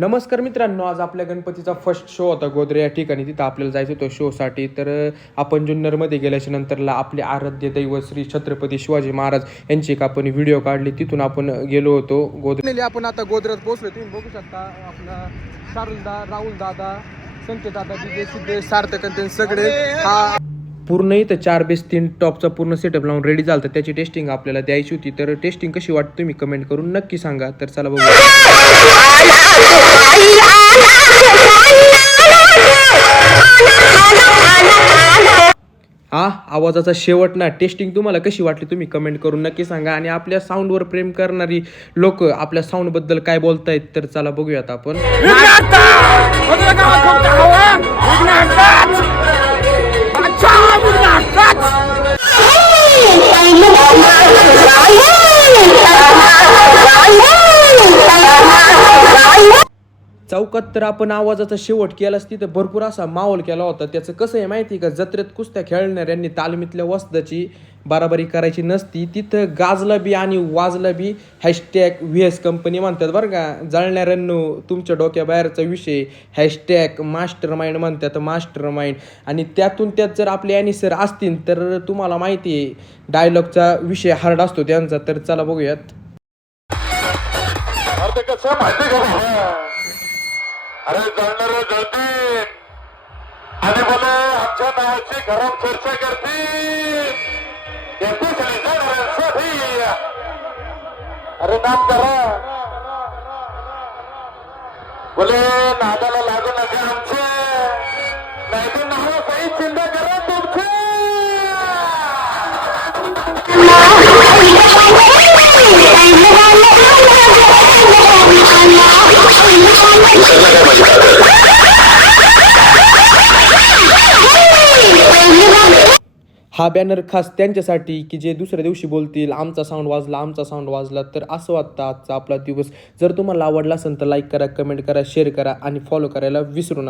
नमस्कार मित्रांनो, आज आपल्या गणपतीचा फर्स्ट शो होता गोदरे या ठिकाणी. तिथं आपल्याला जायचं होतं शोसाठी. तर आपण जुन्नरमध्ये गेल्याच्या नंतरला आपले आराध्य दैवत श्री छत्रपती शिवाजी महाराज यांची एक आपण व्हिडिओ काढली. तिथून आपण गेलो होतो गोदरे. आपण आता गोदऱ्यात पोहोचलो. तुम्ही बघू शकता आपला शारुलदा, राहुल दादा, संकेत दादा, सिद्धेश, सार्थक ते सगळे हा पूर्ण इथं 4-3 टॉपचा पूर्ण सेटअप लावून रेडी झालं. तर त्याची टेस्टिंग आपल्याला द्यायची होती. तर टेस्टिंग कशी वाटते तुम्ही कमेंट करून नक्की सांगा. तर चला बघू. हा आवाजाचा शेवट ना. टेस्टिंग तुम्हाला कशी वाटली तुम्ही कमेंट करून नक्की सांगा. आणि आपल्या साऊंडवर प्रेम करणारी लोक आपल्या साऊंडबद्दल काय बोलतायत तर चला बघूयात आपण. चौकात तर आपण आवाजाचा शेवट केलाच. तिथं भरपूर असा माहोल केला होता. त्याचं कसं आहे माहिती आहे का, जत्रेत कुस्त्या खेळणाऱ्यांनी तालमीतल्या वस्ताची बाराबारी करायची नसती. तिथं गाजला बी आणि वाजला बी. हॅशटॅग VS कंपनी म्हणतात बरं का. जळणाऱ्यांनो तुमच्या डोक्याबाहेरचा विषय. हॅशटॅग मास्टर माइंड म्हणतात, मास्टर माइंड. आणि त्यातून त्यात जर आपले ॲनी सर असतील तर तुम्हाला माहिती आहे डायलॉगचा विषय हार्ड असतो त्यांचा. तर चला बघूयात. अरे जळणार जळतील आणि बोले आमच्या नावाची गरम चर्चा करतील. अरे नाम करा, बोले नादाला लागू नका आमचे, नाही तर नाव काही चिंता करा तुमचे. हा बॅनर खास त्यांच्यासाठी की जे दुसऱ्या दिवशी बोलतील आमचा साऊंड वाजला, आमचा साऊंड वाजला. तर असं वाटतं आजचा आपला दिवस. जर तुम्हाला आवडला असेल तर लाईक करा, कमेंट करा, शेअर करा आणि फॉलो करायला विसरू नका.